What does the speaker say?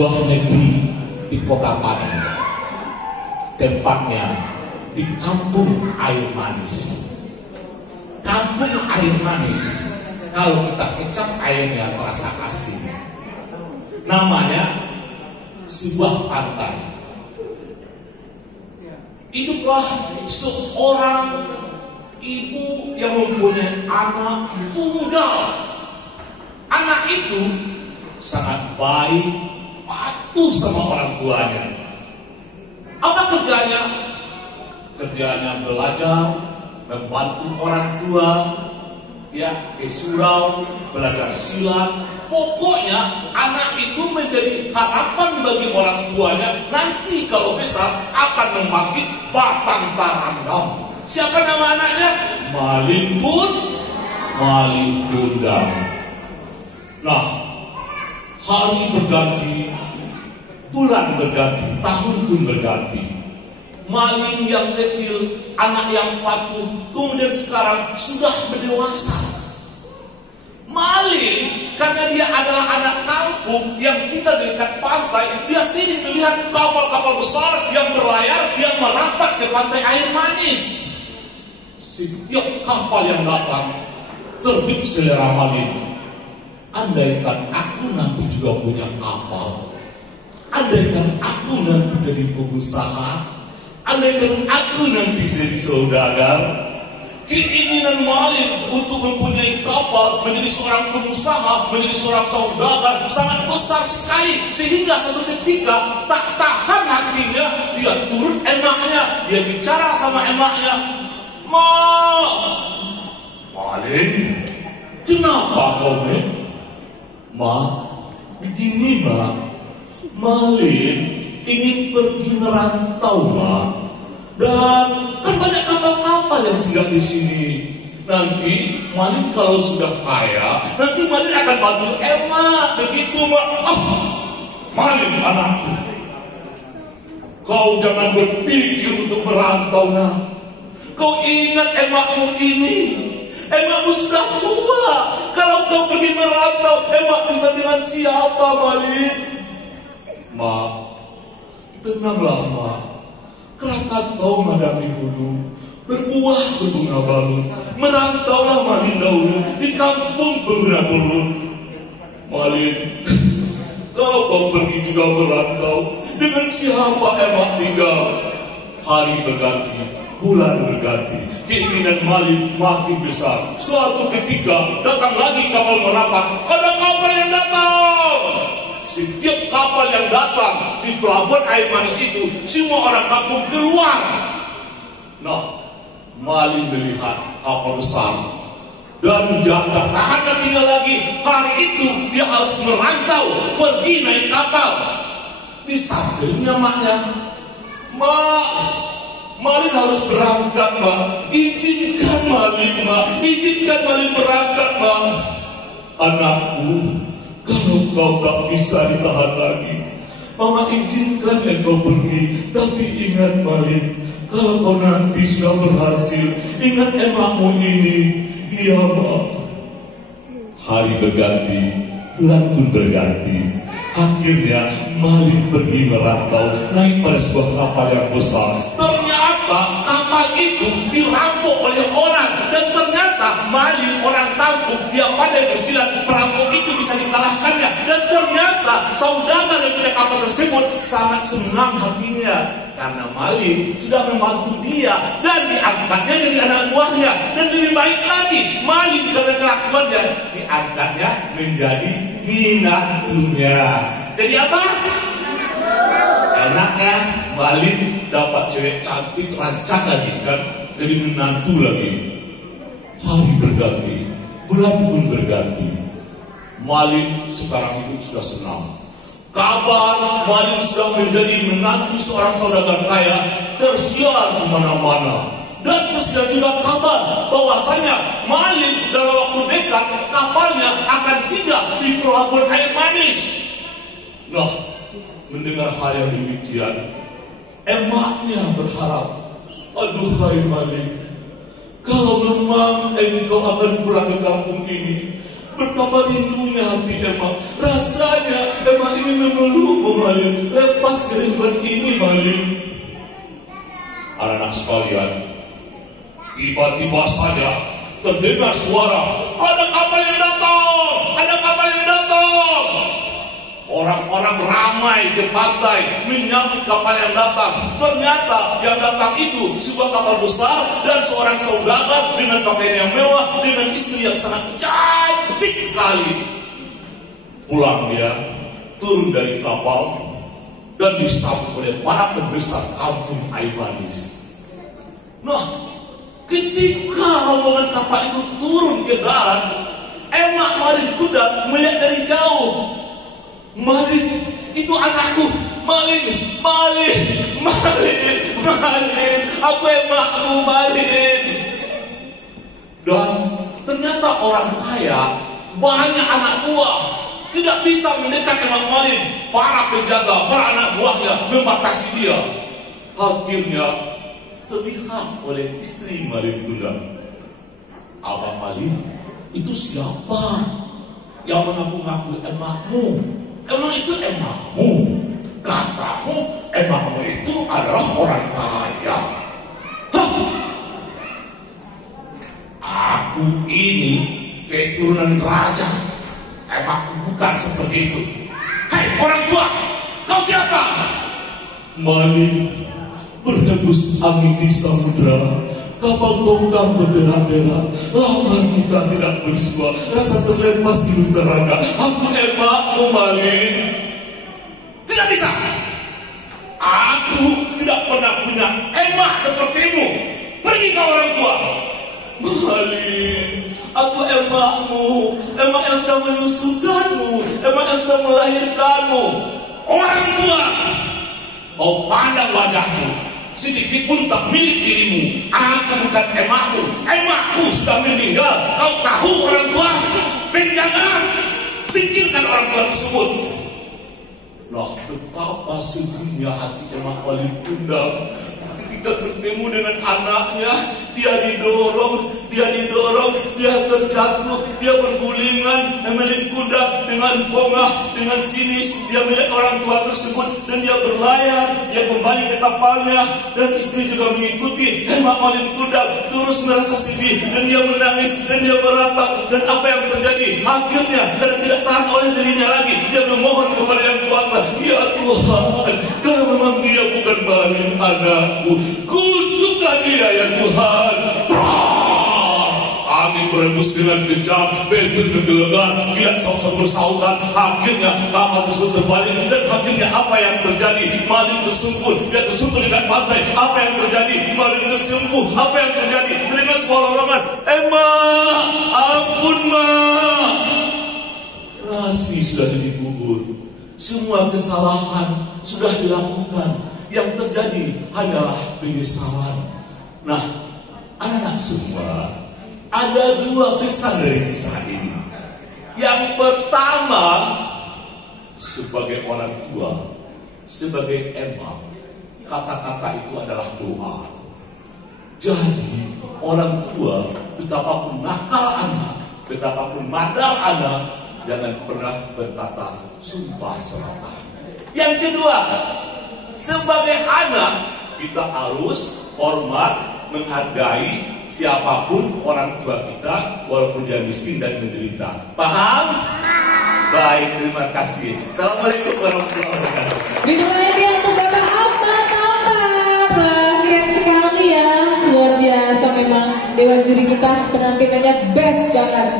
sebuah negeri di kota Padang, tempatnya di kampung air manis. Kampung air manis, kalau kita kecap airnya terasa asin. Namanya sebuah pantai. Hiduplah seorang ibu yang mempunyai anak tunggal. Anak itu sangat baik, patuh sama orang tuanya. Apa kerjanya? Kerjanya belajar, membantu orang tua, ya, ke surau, belajar silat. Pokoknya anak itu menjadi harapan bagi orang tuanya. Nanti kalau besar akan membangkit batang Tarandam. Siapa nama anaknya? Malin Kundang. Nah, hari berganti, bulan berganti, tahun pun berganti. Malin yang kecil, anak yang patuh, kemudian sekarang sudah berdewasa. Malin, karena dia adalah anak kampung yang tinggal di dekat pantai, dia sering melihat kapal-kapal besar yang berlayar, yang merapat ke pantai air manis. Setiap kapal yang datang, terbit selera Malin. Andaikan aku nanti juga punya kapal, andaikan aku nanti jadi pengusaha, andaikan aku nanti jadi saudagar. Keinginan Malin untuk mempunyai kapal, menjadi seorang pengusaha, menjadi seorang saudagar sangat besar sekali, sehingga suatu ketika tak tahan hatinya, dia turut emaknya, dia bicara sama emaknya, "Ma, Malin, kenapa kau, Ma, begini, Ma. Malin ingin pergi merantau, Ma. Dan kan banyak kapal-kapal yang singgah di sini. Nanti Malin kalau sudah kaya, nanti Malin akan bantu emak. Begitu, Ma." Malin anakku, kau jangan berpikir untuk merantau, nak. Kau ingat emakmu ini. Emakmu sudah tua. Kalau kau pergi merantau, emak tinggal dengan siapa, Malin? Ma, tenanglah, Ma. Krakatau madami hulu, berbuah berbunga balut. Merantaulah Malin dahulu di kampung berbuah. Malin, kalau kau pergi juga merantau, dengan siapa emak tinggal? Hari berganti, bulan berganti, keinginan Malin makin besar. Suatu ketika datang lagi kapal merapat. Ada kapal yang datang. Setiap kapal yang datang di pelabuhan air manis itu, semua orang kampung keluar. Nah, Malin melihat kapal besar dan dia tak tahan tinggal lagi. Hari itu dia harus merantau, pergi naik kapal. Di sampingnya maknya, "Ma, Malin harus berangkat, Ma. Izinkan Malin, Ma. Izinkan Malin berangkat, Ma." "Anakku, kalau kau tak bisa ditahan lagi, Mama izinkan engkau pergi. Tapi ingat, Malin, kalau kau nanti sudah berhasil, ingat emakmu ini." "Iya, Ma." Hari berganti, bulan pun berganti. Akhirnya Malin pergi merantau, naik pada sebuah kapal yang besar. Ternyata kapal itu dirampok oleh orang. Dan ternyata Malin orang kampung, dia pandai bersilat, perampok itu bisa dikalahkannya. Dan ternyata saudagar yang punya kapal tersebut sangat senang hatinya, karena Malin sudah membantu dia dan diangkatnya jadi anak buahnya. Dan lebih baik lagi, Malin karena kelakuannya diangkatnya menjadi menantunya. Jadi apa? Enak kan? Malin dapat cewek cantik, rancak lagi kan, jadi menantu lagi. Hari berganti, bulan pun berganti. Malin sekarang hidup sudah senang. Kabar Malin sudah menjadi menantu seorang saudagar kaya tersiar di mana-mana. Dan tersiar juga kabar bahwasanya Malin dalam waktu dekat kapalnya akan singgah di pelabuhan air manis. Nah, mendengar hal yang demikian, emaknya berharap, "Aduh, hai Malin, kalau memang engkau akan pulang ke kampung ini, Betapa rindunya hati emak. Rasanya emak ini memelukmu Malin. Lepas kerinduan ini Malin. Anak-anak sekalian, tiba-tiba saja terdengar suara, ada kapal yang datang, ada kapal yang datang. Orang-orang ramai ke pantai menyambut kapal yang datang. Ternyata yang datang itu sebuah kapal besar dan seorang saudagar dengan pakaian yang mewah, dengan istri yang sangat cantik sekali. Pulang dia, turun dari kapal dan disambut oleh para pembesar kampung Aibanis. Nah, ketika rombongan kapal itu turun ke darat, emak Malin Kundang melihat dari jauh. Malin, itu anakku. Malin, Malin, Malin, Malin, aku emakmu Malin. Dan ternyata orang kaya banyak anak buah, tidak bisa mendekat emak Malin. Para penjaga, para anak buahnya membatasi dia. Akhirnya terlihat oleh istri Malin Kundang, Abang Malin, itu siapa yang mengaku-ngaku emakmu? Emang itu emakmu? Katamu emakmu itu adalah orang kaya. Hah? Aku ini keturunan raja. Emakku bukan seperti itu. Hei orang tua, kau siapa? Malin, berhembus angin di samudra, kapal tongkang berderak-derak, lapar kita tidak bersua, rasa terlepas di utara. Aku emakmu Malin. Tidak bisa. Aku tidak pernah punya emak sepertimu. Pergi ke orang tua. Malin, aku emakmu, emak yang sudah menyusukanmu, emak yang sudah melahirkanmu. Orang tua, kau pandang wajahmu, sedikit pun tak mirip dirimu. Aku bukan emakmu. Emakku sudah meninggal. Kau tahu orang tua? Penjaga, singkirkan orang tua tersebut. Nah, betapa sedihnya hati emak Malin Kundang ketika bertemu dengan anaknya. Dia didorong, dia terjatuh, dia bergulingan. Malin Kundang dengan pongah, dengan sinis, dia melihat orang tua tersebut dan dia berlayar, dia kembali ke kapalnya, dan istri juga mengikuti. Emak Malin Kundang terus merasa sedih dan dia menangis dan dia meratap. Dan apa yang terjadi? Akhirnya karena tidak tahan oleh dirinya lagi, dia memohon kepada Yang Kuasa, ya Tuhan, kalau memang dia bukan Malin anakku, kutuklah dia ya Tuhan. Angin berembus dengan kejam, bentur menggelegar, kilat sok-sok bersautan. Akhirnya kapal tersebut terbalik dan akhirnya apa yang terjadi? Malin tersungkur, dia tersungkur dekat pantai. Apa yang terjadi? Malin tersungkur. Apa yang terjadi? Terdengar suara orangan, emak, ampun mak. Nasi sudah dikubur, semua kesalahan sudah dilakukan. Yang terjadi hanyalah penyesalan. Nah, anak-anak semua, ada dua pesan dari kisah ini. Yang pertama, sebagai orang tua, sebagai emak, kata-kata itu adalah doa. Jadi orang tua, betapapun nakal anak, betapapun madal anak, jangan pernah berkata sumpah serapah. Yang kedua, sebagai anak, kita harus hormat, menghargai siapapun orang tua kita, walaupun dia miskin dan menderita. Paham? Baik, terima kasih. Assalamualaikum warahmatullahi wabarakatuh. Dimulai dia untuk Bapak Ahmad Ahmad. Wah, keren sekali ya. Luar biasa memang Dewan Juri kita, penampilannya best banget.